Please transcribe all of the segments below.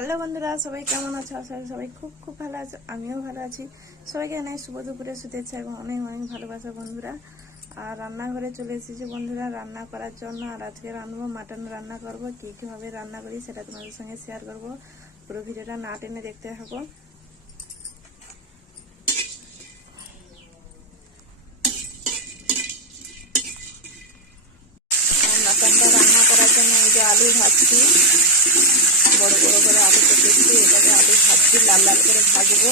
Hello বন্ধুরা, সবাই কেমন আছো? আশা করি সবাই খুব খুব ভালো আছো। আমিও ভালো আছি। সবাইকে জানাই শুভ দুপুরে শুভেচ্ছা এবং অনেক অনেক ভালোবাসা বন্ধুরা। আর রান্নাঘরে চলে এসেছি বন্ধুরা রান্না করার জন্য। আর আজকে রান্নাবো মাটন রান্না করব। কীভাবে রান্না করি সেটা তোমাদের সঙ্গে শেয়ার করব। পুরো ভিডিওটা না টেনে দেখতে থাকো। মাটনটা রান্না করার জন্য এই যে আলু ভাজছি, বড় বড় করে আলু কেটেছি। এটাকে আলু ভাজছি, লাল লাল করে ভাজবো।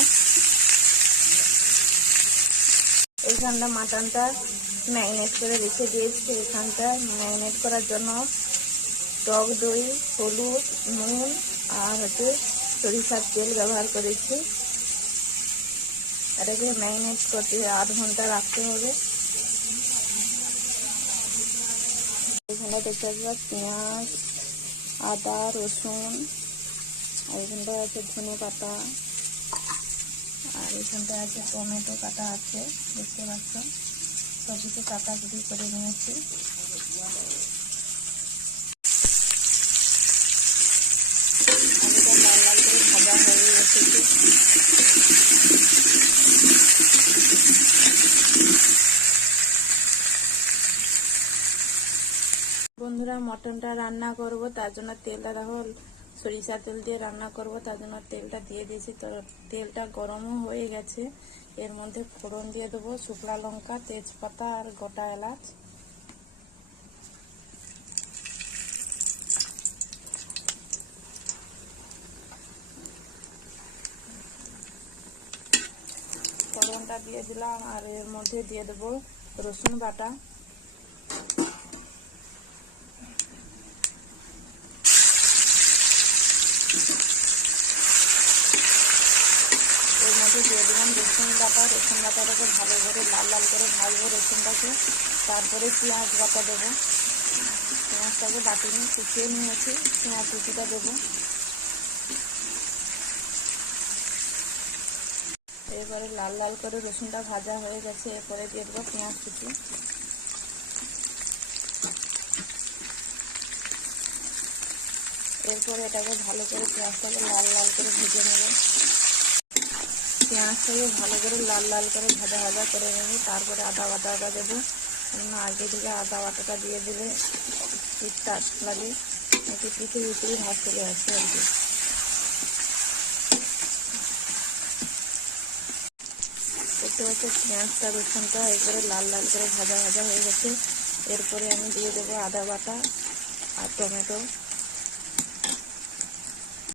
এইখানটা মাটনটা ম্যারিনেট করে রেখে দিয়েছি। এখানটা ম্যারিনেট করার জন্য টক দই, হলুদ, নুন আর সরিষার তেল ব্যবহার করেছি। এটাকে ম্যারিনেট করতে 8 ঘন্টা রাখতে হবে। এখানটা দেখতে পাচ্ছি পেঁয়াজ, আদা, রসুন, আর এখানটা আছে ধনে পাতা, আর এখানটা আছে টমেটো কাটা আছে, দেখতে পাচ্ছ। সব কিছু কাটাকুটি করে নিয়েছি। আলুটা লাল লাল করে ভাজা হয়ে এসেছে। বন্ধুরা মটনটা রান্না করব, তার জন্য তেলটা দেখো সরিষা তেল দিয়ে রান্না করব, তার জন্য তেলটা দিয়ে দিয়েছি। তো তেলটা গরমও হয়ে গেছে। এর মধ্যে ফোড়ন দিয়ে দেবো শুকনো লঙ্কা, তেজপাতা আর গোটা এলাচ। ফোড়নটা দিয়ে দিলাম আর এর মধ্যে দিয়ে দেবো রসুন বাটা। এর মধ্যে দিয়ে দিলাম রসুন বাটা। রসুন বাটাটাকে ভালো করে লাল লাল করে ভাজবো রসুনটাকে। তারপরে পেঁয়াজ বাটা দেবো। পেঁয়াজটাকে বাটি নিয়ে কুচিয়ে নিয়েছি, পেঁয়াজ কুচিটা দেবো। এরপরে লাল লাল করে রসুনটা ভাজা হয়ে গেছে। এরপরে দিয়ে দেবো পেঁয়াজ কুচি। এরপরে এটাকে ভালো করে পেঁয়াজটাকে লাল লাল করে ভেজে নেব। পেঁয়াজটাকে ভালো করে লাল লাল করে ভাজা ভাজা করে নেব। তারপরে আদা বাটাটা দেবো। আগে থেকে আদা বাটাটা দিয়ে দিলে পিঠটা লাগে, নাকি পিঠে ভিতরে ভাত চলে আসে আর কি। দেখতে পাচ্ছি পেঁয়াজটা রসুনটা এরপরে লাল লাল করে ভাজা ভাজা হয়ে গেছে। এরপরে আমি দিয়ে দেবো আদা বাটা আর টমেটো।